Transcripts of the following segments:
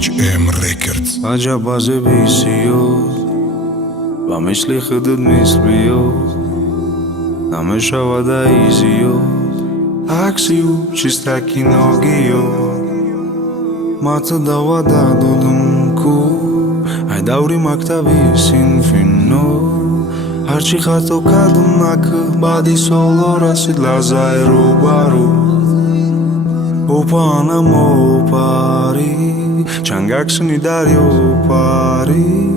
HM Records. عجب بيسيوت بمشلي خدود مثليوت نمشى ودايزيوت عكسيوت شستاكي نوغيوت ما تدوى دادودنكو هاي دوري مكتبي سينفينو هرچی خطو کردم نکه بعدی سالو رسید لحظه رو برو اوپانم اوپاری چنگکسنی دریا اوپاری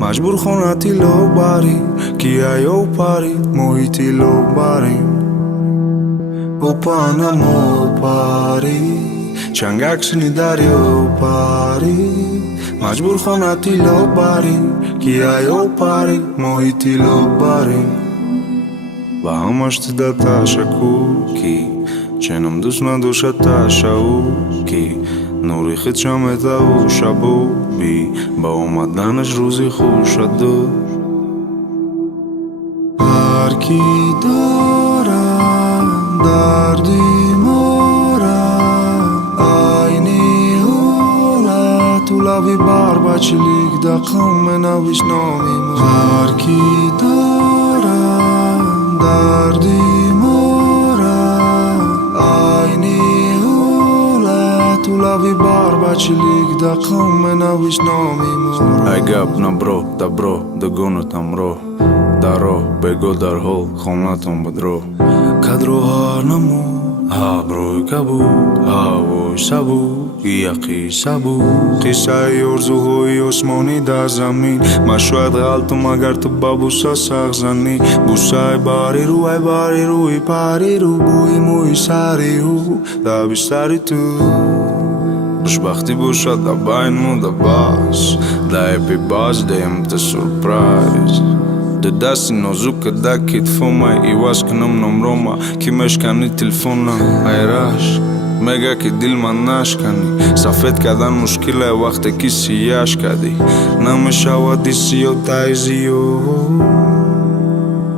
مجبور خونتی لو باری کیای اوپاری محیطی لو باریم اوپانم اوپاری چنگکسنی دریا اوپاری مجبور خونتی لو باری کیای اوپاری محیطی لو باری و همش تدا تشکوکی چنم دوست نداشت تشوکی نوری خود شمت او شبو بی با اومدنش روزی خوش شد هر کی دارم دردی مارم aynı حالت تو لبی بار بچلیک دقم نویش نامیم هر کی دارم دردی Tu lavi barba čilik da kome naviš nomi mora Aj gap na bro, da bro, da gono tam ro Da ro, bego dar hol, khona tom badro Kadro ha namo, ha bro kabu Ha voy sabu, yaqi sabu Qisai orzu hoy osmoni dar zamin Ma shoyad ghaltum agar tu babusa saghzani Busai bari ru, i pari ru Bui mui sari hu, da bistari tu خوشبختی باشد دا باین دا باس دا اپی باز دیم تا سورپرایز دا دستی نازوک دا کتفو مای ایواز کنم نمروما کی مشکنی تلفونا ایراش مگه که دل من نشکنی سفید کردن مشکله وقتی کی سیاش کردی نمیشه دیسیو تایزیو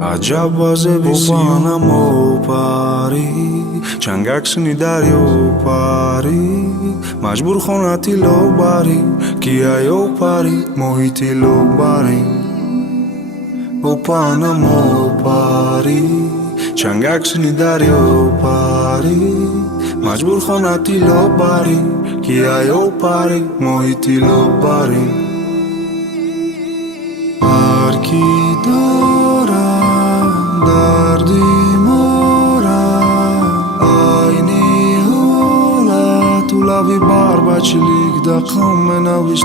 عجب بازه بیسیانم اوپاری چنگکسنی دریا اوپاری مجبور خونتی لو باری کیای اوپاری محیطی لو باری اوپانم اوپاری چنگکسنی دریا اوپاری مجبور خونتی لو باری کیای اوپاری محیطی لو باری هر کی دارم دردی Tu lavi barba čilik da kome naviš